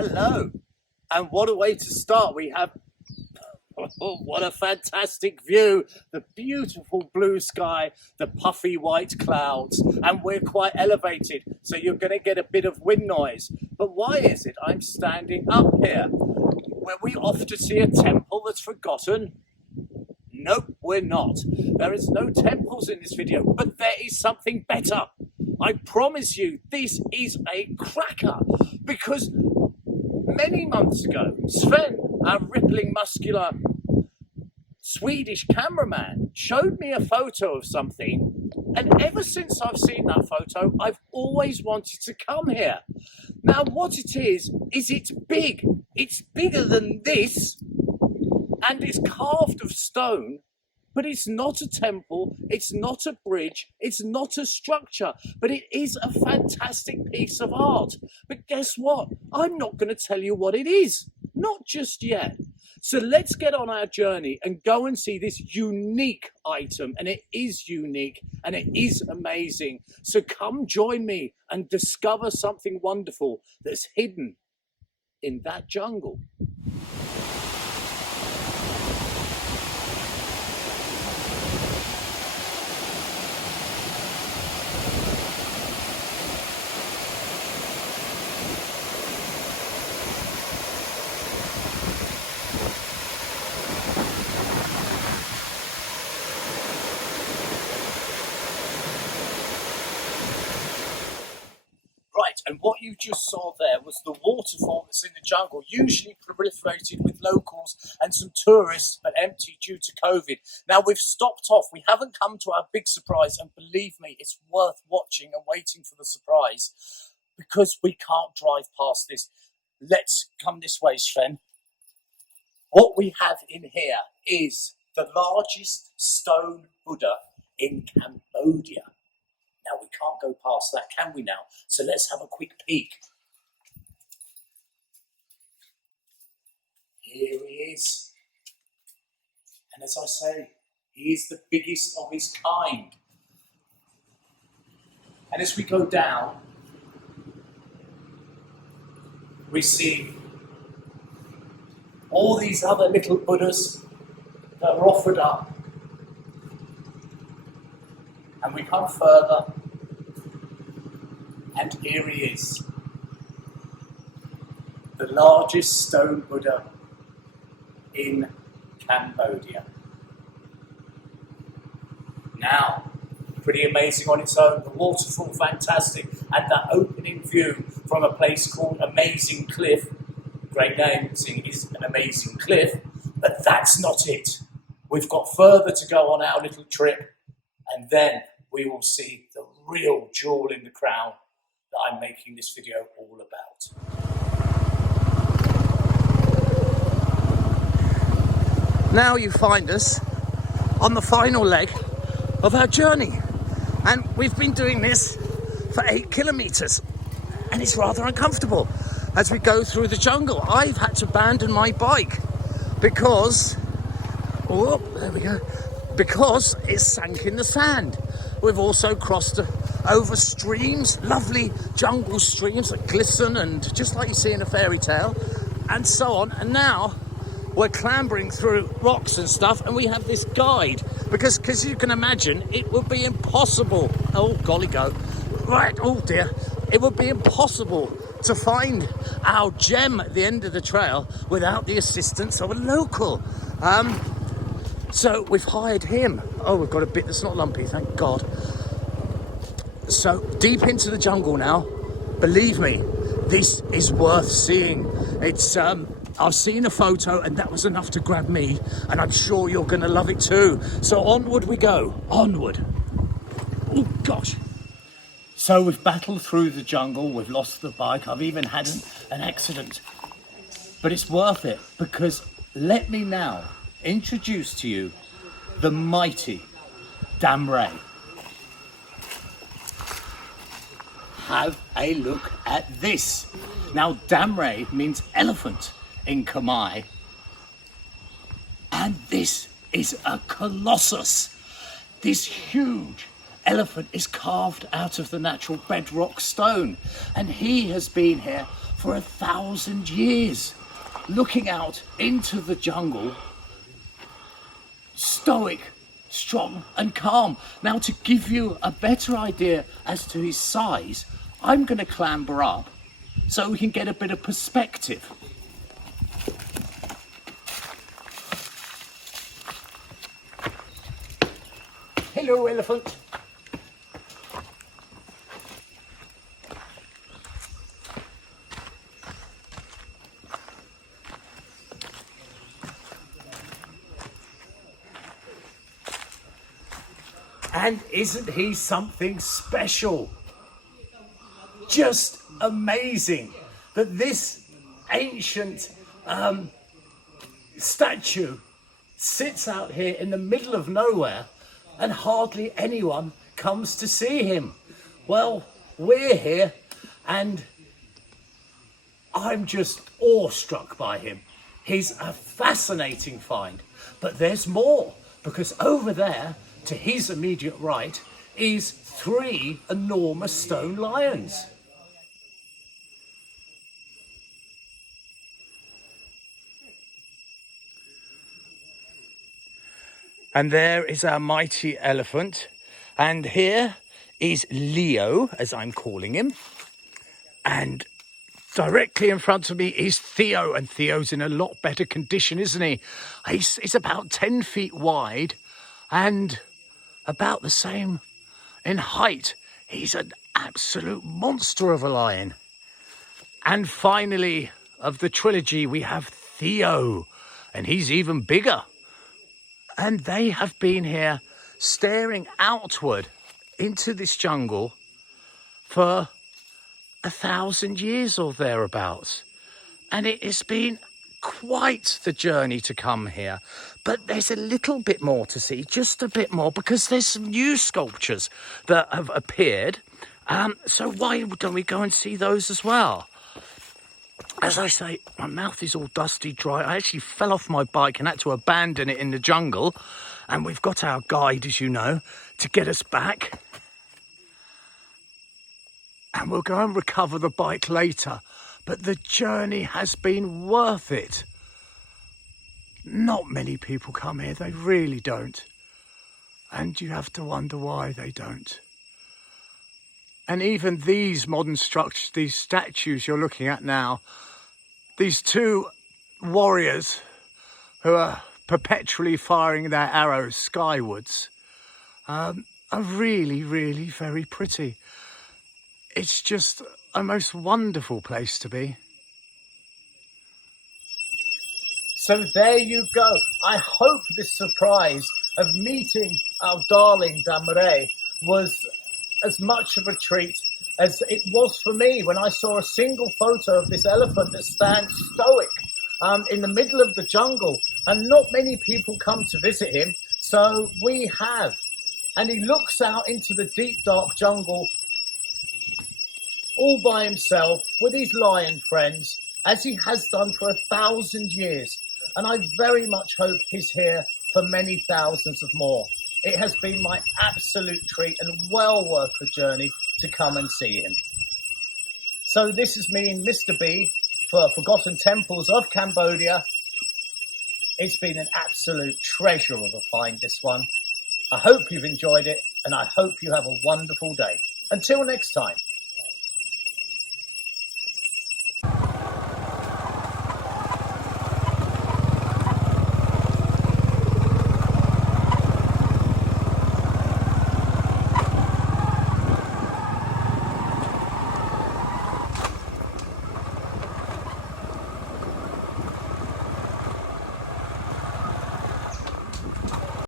Hello, and what a way to start. We have, what a fantastic view. The beautiful blue sky, the puffy white clouds, and we're quite elevated, so you're going to get a bit of wind noise. But why is it I'm standing up here? Were we off to see a temple that's forgotten? Nope, we're not. There is no temples in this video, but there is something better. I promise you, this is a cracker, because many months ago, Sven, our rippling, muscular Swedish cameraman, showed me a photo of something, and ever since I've seen that photo, I've always wanted to come here. Now, what it is it's big. It's bigger than this, and it's carved of stone, but it's not a temple, it's not a bridge, it's not a structure, but it is a fantastic piece of art. But guess what? I'm not going to tell you what it is, not just yet. So let's get on our journey and go and see this unique item, and it is unique and it is amazing. So come join me and discover something wonderful that's hidden in that jungle. Right, and what you just saw there was the waterfall that's in the jungle, usually proliferated with locals and some tourists, but empty due to COVID. Now, we've stopped off. We haven't come to our big surprise, and believe me, it's worth watching and waiting for the surprise, because we can't drive past this. Let's come this way, Sven. What we have in here is the largest stone Buddha in Cambodia. Now, we can't go past that, can we now? So let's have a quick peek. Here he is. And as I say, he is the biggest of his kind. And as we go down, we see all these other little Buddhas that are offered up. And we come further, and here he is, the largest stone Buddha in Cambodia. Now, pretty amazing on its own, the waterfall fantastic, and that opening view from a place called Amazing Cliff. Great name, seeing it is an amazing cliff, but that's not it. We've got further to go on our little trip, and then we will see the real jewel in the crown that I'm making this video all about. Now you find us on the final leg of our journey, and we've been doing this for 8 kilometers, and it's rather uncomfortable as we go through the jungle. I've had to abandon my bike because, oh, there we go, because it's sank in the sand. We've also crossed over streams, lovely jungle streams that glisten and just like you see in a fairy tale, and so on. And now we're clambering through rocks and stuff, and we have this guide because you can imagine it would be impossible. Oh golly go, right, oh dear, it would be impossible to find our gem at the end of the trail without the assistance of a local. So we've hired him. Oh, we've got a bit that's not lumpy, thank God. So deep into the jungle now. Believe me, this is worth seeing. It's I've seen a photo and that was enough to grab me, and I'm sure you're going to love it too. So onward we go, onward. Oh gosh. So we've battled through the jungle, we've lost the bike, I've even had an accident. But it's worth it, because let me now introduce to you the mighty Damrei. Have a look at this. Now, Damrei means elephant in Khmer, and this is a colossus. This huge elephant is carved out of the natural bedrock stone, and he has been here for 1,000 years, looking out into the jungle, stoic, strong and calm. Now, to give you a better idea as to his size, I'm going to clamber up so we can get a bit of perspective. Hello, elephant. And isn't he something special? Just amazing that this ancient statue sits out here in the middle of nowhere and hardly anyone comes to see him. Well, we're here and I'm just awestruck by him. He's a fascinating find, but there's more, because over there to his immediate right is 3 enormous stone lions. And there is our mighty elephant. And here is Leo, as I'm calling him. And directly in front of me is Theo. And Theo's in a lot better condition, isn't he? He's about 10 feet wide and about the same in height. He's an absolute monster of a lion. And finally, of the trilogy, we have Theo. And he's even bigger. And they have been here staring outward into this jungle for 1,000 years or thereabouts. And it has been quite the journey to come here. But there's a little bit more to see, just a bit more, because there's some new sculptures that have appeared. So why don't we go and see those as well? As I say, my mouth is all dusty, dry. I actually fell off my bike and had to abandon it in the jungle. And we've got our guide, as you know, to get us back. And we'll go and recover the bike later. But the journey has been worth it. Not many people come here, they really don't. And you have to wonder why they don't. And even these modern structures, these statues you're looking at now, these 2 warriors who are perpetually firing their arrows skywards, are really, really very pretty. It's just a most wonderful place to be. So there you go. I hope this surprise of meeting our darling Damrei was as much of a treat as it was for me when I saw a single photo of this elephant that stands stoic in the middle of the jungle, and not many people come to visit him, so we have. And he looks out into the deep dark jungle all by himself with his lion friends, as he has done for 1,000 years, and I very much hope he's here for many thousands of more. It has been my absolute treat and well worth the journey to come and see him. So this has been Mr. B for Forgotten Temples of Cambodia. It's been an absolute treasure of a find, this one. I hope you've enjoyed it, and I hope you have a wonderful day. Until next time.